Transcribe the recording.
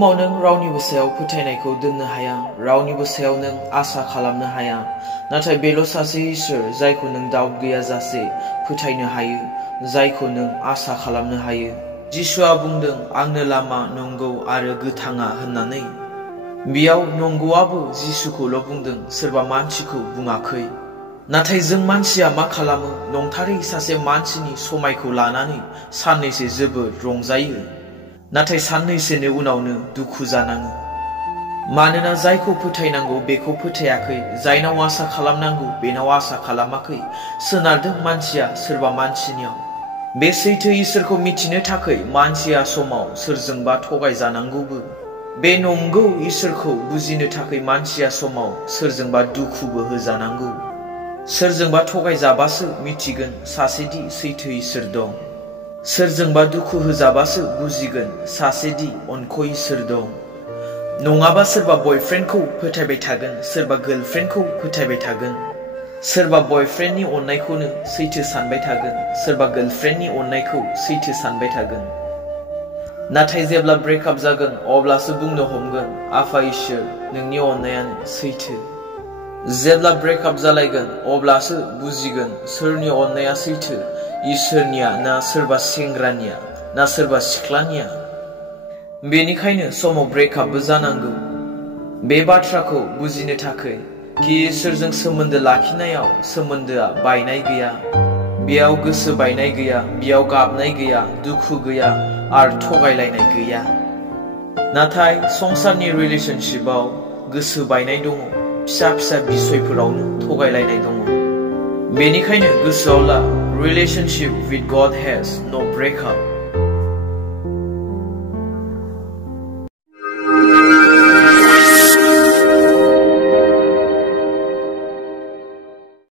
बुहुमाव नों रावनिबो सायाव फोथायनायखौ दोननो हाया, रावनिबो सायाव नों आसा खालामनो हाया, नाथाय बेल' सासे इसोर जायखौ नों डाउट गैयाजासे फोथायनो हायो, जायखौ नों आसा खालामनो हायो। जिसुआ बुंदों, आंनो लामा, नंगौ आरो गोथाङा होननानै। बेयाव नंगौआबो जिसुखौल' बुंदों, सोरबा मानसिखौ बुङाखै। नाथाय जों मानसिया मा खालामो? नंथारै सासे मानसिनि समायखौ लानानै साननैसो जोबोद रंजायो, नाथाय साननैसोनि उनावनो दुखु जानाङो। मानोना जायखौ फोथायनांगौ बेखौ फोथायाखै, जायनाव आसा खालामनांगौ बेनाव आसा खालामाखै। सोनारदों मानसिया सोरबा मानसिनियाव। बे सैथो इसोरखौ मिथिनो थाखाय मानसिया समाव सोरजोंबा थगायजानांगौबो। बे नंगौ इसोरखौ बुजिनो थाखाय मानसिया समाव सोरजोंबा दुखुबो होजानांगौ। सोरजोंबा थगायजाबासो मिथिगोन सासेदि सैथो इसोर दं। सोरजोंबा दुखु होजाबासो बुजिगोन सासेदि अनख' इसोर दं। नङाबा सोरबा बयफ्रेन्डखौ फोथायबाय थागोन, सोरबा गार्लफ्रेन्डखौ फोथायबाय थागोन। सोरबा बयफ्रेन्डनि अननायखौनो सैथो सानबाय थागोन, सोरबा गार्लफ्रेन्डनि अननायखौ सैथो सानबाय थागोन। नाथाय जेब्ला ब्रेकआप जागोन अब्लासो बुंनो हमगोन, आफा इसोर नोंनि अननायानो सैथो। जेब्ला ब्रेकआप जालायगोन अब्लासो बुजिगोन सोरनि अननाया सैथो, इसोरनिया ना सोरबा सेंग्रानिया ना सोरबा सिख्लानिया। बेनिखायनो समाव ब्रेकआपबो जानांगौ। बे बाथ्राखौ बुजिनो थाखाय कि इसोरजों सोमोन्दो लाखिनायाव सोमोन्दोआ बायनाय गैया, बेयाव गोसो बायनाय गैया, बेयाव गाबनाय गैया, दुखु गैया आरो थगायलायनाय गैया। नाथाय संसारनि रिलेशनशिपआव गोसो बायनाय दङ, फिसा फिसा बिसयफोरावनो थगायलायनाय दङ। बेनिखायनो गोसोआव ला, relationship with God has no breakup.